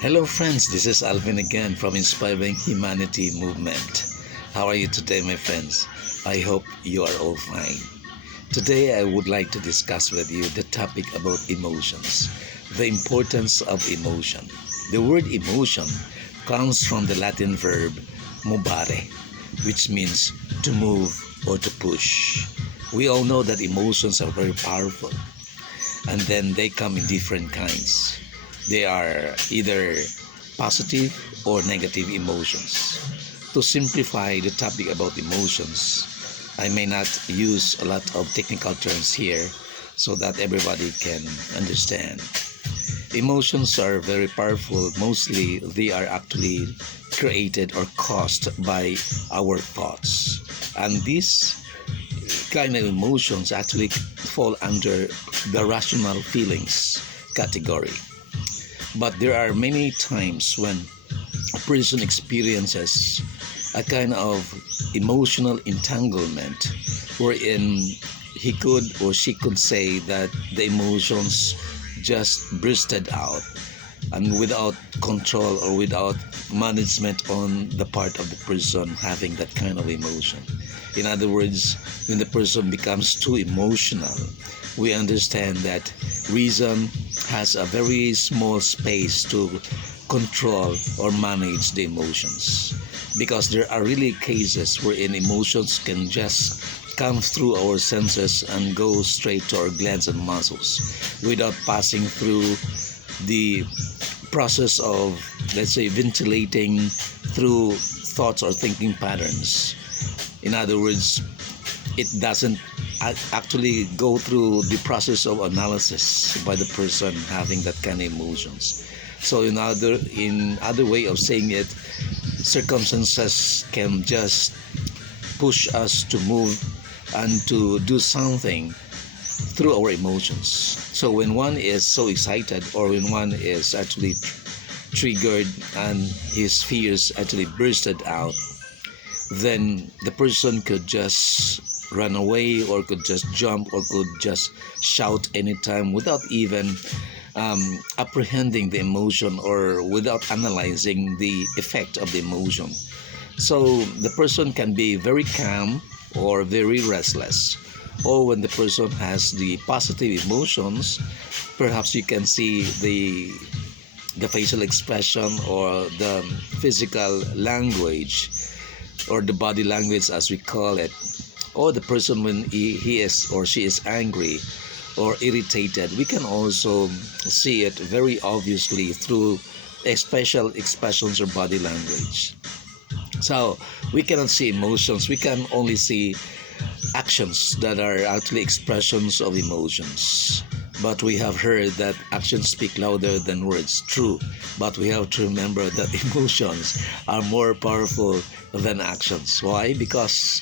Hello, friends. This is Alvin again from Inspiring Humanity Movement. How are you today, my friends? I hope you are all fine. Today, I would like to discuss with you the topic about emotions, the importance of emotion. The word emotion comes from the Latin verb movere, which means to move or to push. We all know that emotions are very powerful, and then they come in different kinds. They are either positive or negative emotions. To simplify the topic about emotions, I may not use a lot of technical terms here so that everybody can understand. Emotions are very powerful. Mostly, they are actually created or caused by our thoughts. And these kind of emotions actually fall under the rational feelings category. But there are many times when a person experiences a kind of emotional entanglement wherein he could or she could say that the emotions just bursted out and without control or without management on the part of the person having that kind of emotion. In other words, when the person becomes too emotional, we understand that reason has a very small space to control or manage the emotions, because there are really cases wherein emotions can just come through our senses and go straight to our glands and muscles without passing through the process of, let's say, ventilating through thoughts or thinking patterns. In other words, it doesn't actually go through the process of analysis by the person having that kind of emotions. So in other way of saying it, circumstances can just push us to move and to do something through our emotions. So when one is so excited or when one is actually triggered and his fears actually bursted out, then the person could just run away or could just jump or could just shout anytime without even apprehending the emotion or without analyzing the effect of the emotion. So the person can be very calm or very restless. Or when the person has the positive emotions, perhaps you can see the facial expression or the physical language or the body language as we call it, or the person when he is or she is angry or irritated, we can also see it very obviously through special expressions or body language. So we cannot see emotions, we can only see actions that are actually expressions of emotions. But we have heard that actions speak louder than words. True. But we have to remember that emotions are more powerful than actions. Why? Because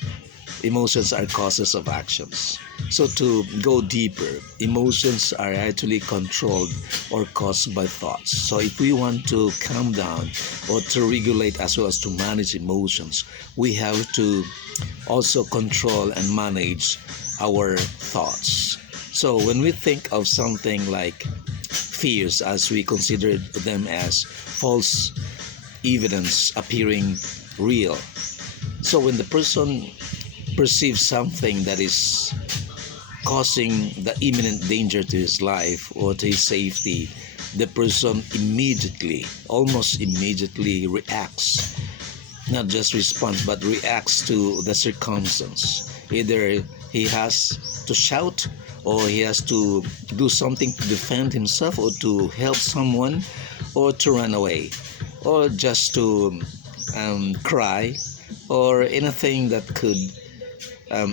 emotions are causes of actions. So to go deeper, emotions are actually controlled or caused by thoughts. So if we want to calm down or to regulate as well as to manage emotions, we have to also control and manage our thoughts. So when we think of something like fears, as we consider them as false evidence appearing real. So when the person perceives something that is causing the imminent danger to his life or to his safety, the person immediately, almost immediately reacts, not just responds, but reacts to the circumstance. Either he has to shout or he has to do something to defend himself or to help someone or to run away or just to cry or anything that could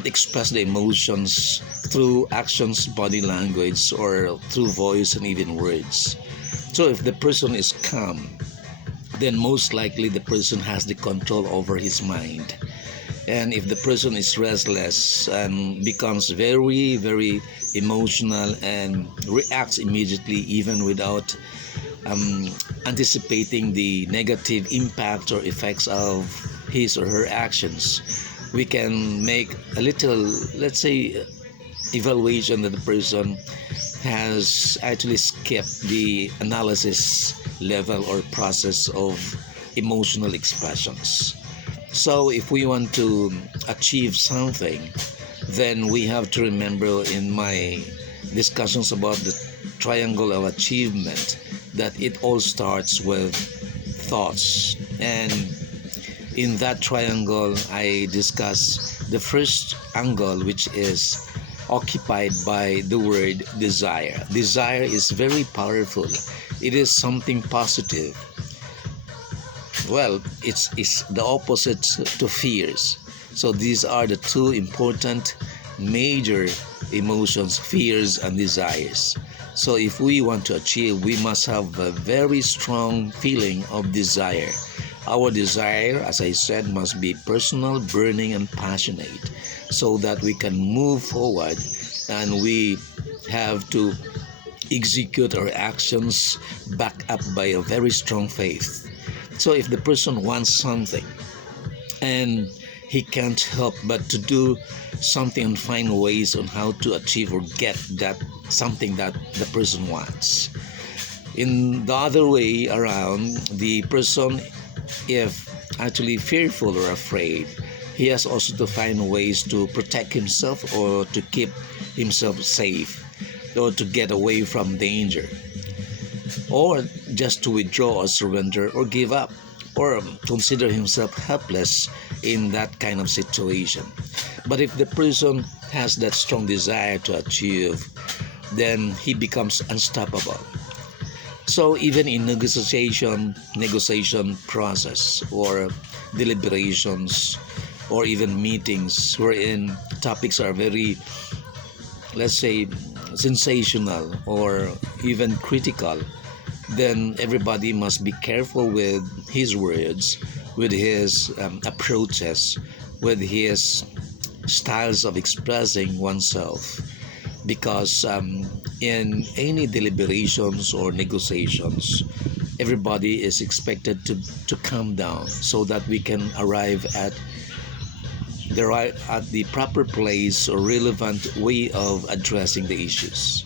express the emotions through actions, body language, or through voice and even words. So if the person is calm, then most likely the person has the control over his mind. And if the person is restless and becomes very, very emotional and reacts immediately, even without um, anticipating the negative impact or effects of his or her actions, we can make a little, let's say, evaluation that the person has actually skipped the analysis level or process of emotional expressions. So if we want to achieve something, then we have to remember in my discussions about the triangle of achievement that it all starts with thoughts. And in that triangle, I discuss the first angle, which is occupied by the word desire. Desire is very powerful. It is something positive. Well, it's the opposite to fears. So these are the two important major emotions, fears and desires. So if we want to achieve, we must have a very strong feeling of desire. Our desire, as I said, must be personal, burning, and passionate so that we can move forward, and we have to execute our actions backed up by a very strong faith. So if the person wants something and he can't help but to do something and find ways on how to achieve or get that something that the person wants. In the other way around, the person, if actually fearful or afraid, he has also to find ways to protect himself or to keep himself safe or to get away from danger, or just to withdraw or surrender or give up or consider himself helpless in that kind of situation. But if the person has that strong desire to achieve, then he becomes unstoppable. So even in negotiation process or deliberations or even meetings wherein topics are very, let's say, sensational or even critical, then everybody must be careful with his words, with his approaches, with his styles of expressing oneself, because in any deliberations or negotiations, everybody is expected to calm down so that we can arrive at the proper place or relevant way of addressing the issues.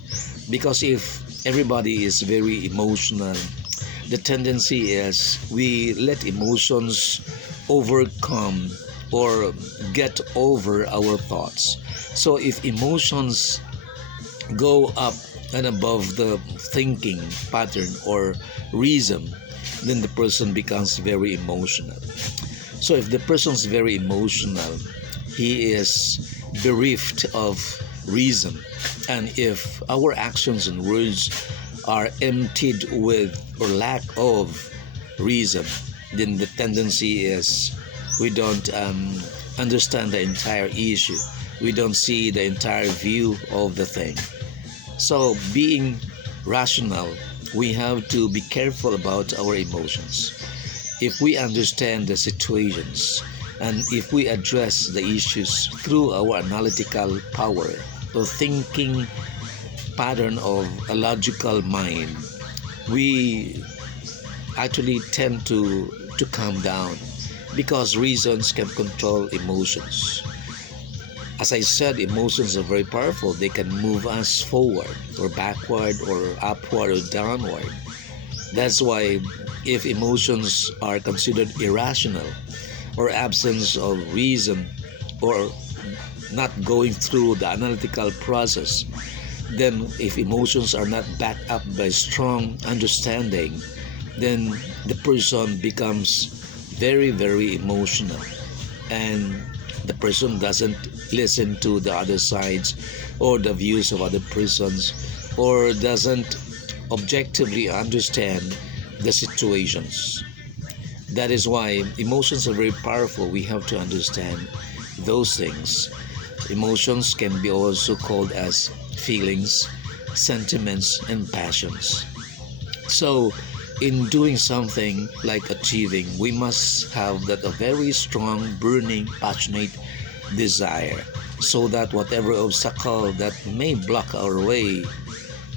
Because if everybody is very emotional, the tendency is we let emotions overcome or get over our thoughts. So if emotions go up and above the thinking pattern or reason, then the person becomes very emotional. So if the person's very emotional, he is bereft of reason. And if our actions and words are emptied with or lack of reason, then the tendency is we don't understand the entire issue. We don't see the entire view of the thing. So being rational, we have to be careful about our emotions. If we understand the situations and if we address the issues through our analytical power or thinking pattern of a logical mind, we actually tend to calm down because reasons can control emotions. As I said, emotions are very powerful. They can move us forward or backward or upward or downward. That's why if emotions are considered irrational or absence of reason or not going through the analytical process, then if emotions are not backed up by strong understanding, then the person becomes very, very emotional, and the person doesn't listen to the other sides or the views of other persons, or doesn't objectively understand the situations. That is why emotions are very powerful. We have to understand those things. Emotions can be also called as feelings, sentiments, and passions. So in doing something like achieving, we must have that a very strong, burning, passionate desire, so that whatever obstacle that may block our way,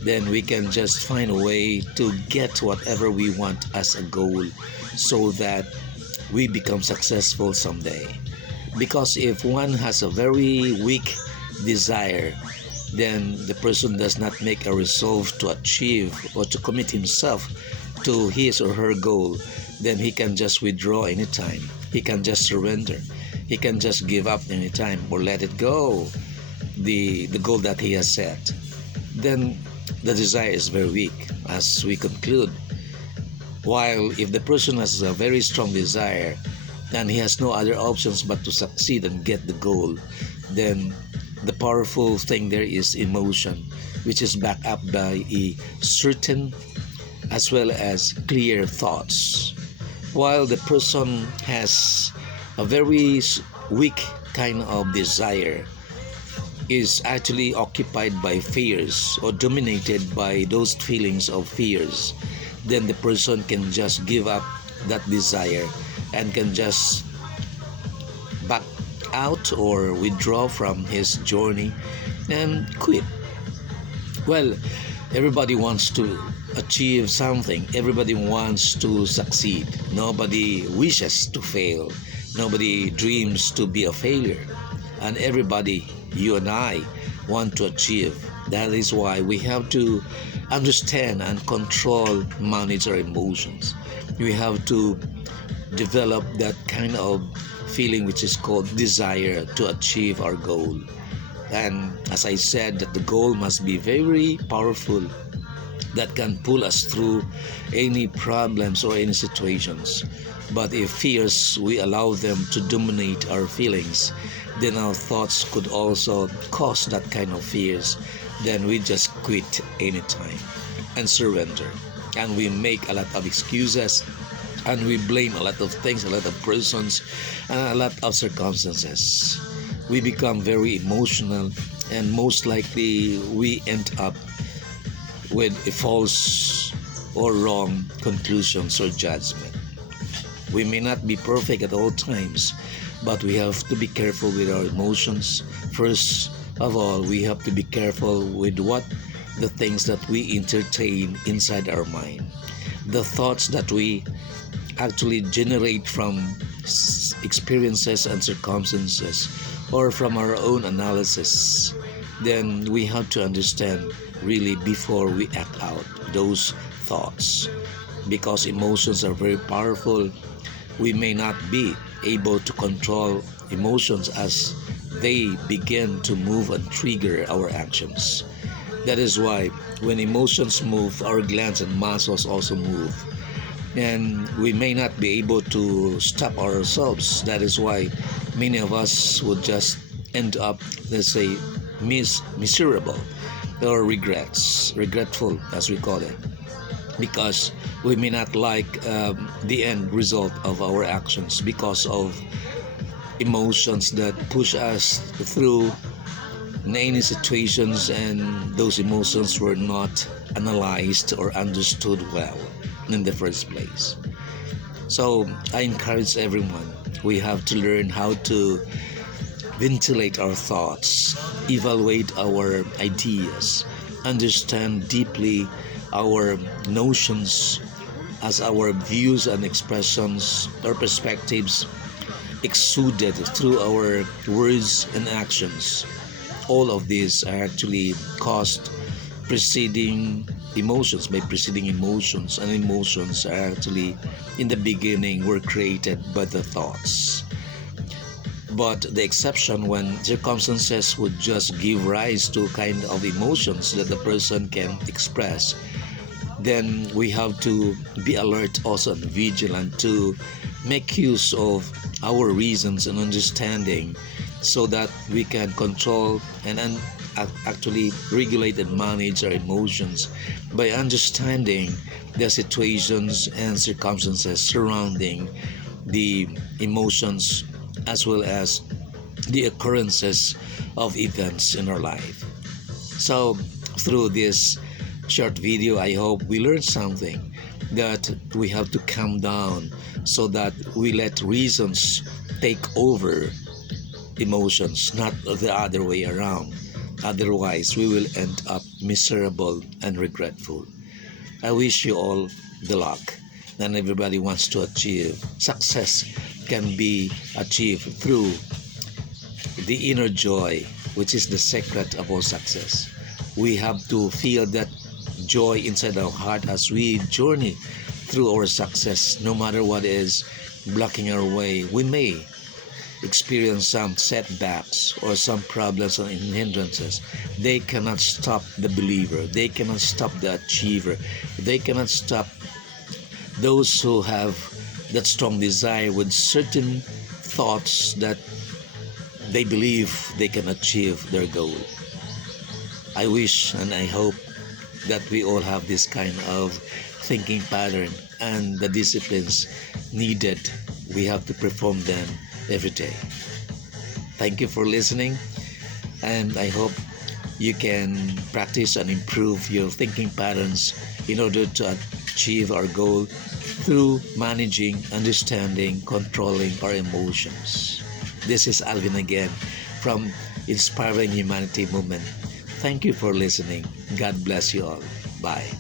then we can just find a way to get whatever we want as a goal, so that we become successful someday. Because if one has a very weak desire, then the person does not make a resolve to achieve or to commit himself to his or her goal, then he can just withdraw anytime. He can just surrender. He can just give up anytime or let it go, the goal that he has set. Then the desire is very weak, as we conclude. While if the person has a very strong desire and he has no other options but to succeed and get the goal, then the powerful thing there is emotion, which is backed up by a certain as well as clear thoughts. While the person has a very weak kind of desire, is actually occupied by fears or dominated by those feelings of fears, then the person can just give up that desire and can just back out or withdraw from his journey and quit. Well, everybody wants to achieve something. Everybody wants to succeed. Nobody wishes to fail. Nobody dreams to be a failure. And everybody, you and I, want to achieve. That is why we have to understand and control, manage our emotions. We have to develop that kind of feeling which is called desire to achieve our goal. And as I said, that the goal must be very powerful, that can pull us through any problems or any situations. But if fears, we allow them to dominate our feelings, then our thoughts could also cause that kind of fears. Then we just quit anytime and surrender. And we make a lot of excuses and we blame a lot of things, a lot of persons, and a lot of circumstances. We become very emotional, and most likely we end up with a false or wrong conclusions or judgment. We may not be perfect at all times, but we have to be careful with our emotions. First of all, we have to be careful with the things that we entertain inside our mind, the thoughts that we actually generate from experiences and circumstances or from our own analysis. Then we have to understand really before we act out those thoughts, because emotions are very powerful. We may not be able to control emotions as they begin to move and trigger our actions. That is why when emotions move, our glands and muscles also move, and we may not be able to stop ourselves. That is why many of us would just end up, let's say, miserable or regretful as we call it, because we may not like the end result of our actions because of emotions that push us through any situations, and those emotions were not analyzed or understood well in the first place. So I encourage everyone, we have to learn how to ventilate our thoughts, evaluate our ideas, understand deeply our notions as our views and expressions or perspectives exuded through our words and actions. All of these are actually caused preceding emotions by preceding emotions, and emotions are actually in the beginning were created by the thoughts. But the exception when circumstances would just give rise to kind of emotions that the person can express, then we have to be alert also and vigilant to make use of our reasons and understanding, so that we can control and actually regulate and manage our emotions by understanding the situations and circumstances surrounding the emotions as well as the occurrences of events in our life. So through this short video, I hope we learned something, that we have to calm down so that we let reasons take over emotions, not the other way around. Otherwise, we will end up miserable and regretful. I wish you all the luck. And everybody wants to achieve. Success can be achieved through the inner joy, which is the secret of all success. We have to feel that joy inside our heart as we journey through our success, no matter what is blocking our way. We may experience some setbacks or some problems and hindrances. They cannot stop the believer, they cannot stop the achiever, they cannot stop those who have that strong desire with certain thoughts that they believe they can achieve their goal. I wish and I hope that we all have this kind of thinking pattern and the disciplines needed. We have to perform them every day. Thank you for listening, and I hope you can practice and improve your thinking patterns in order to achieve our goal through managing, understanding, controlling our emotions. This is Alvin again from Inspiring Humanity Movement. Thank you for listening. God bless you all. Bye.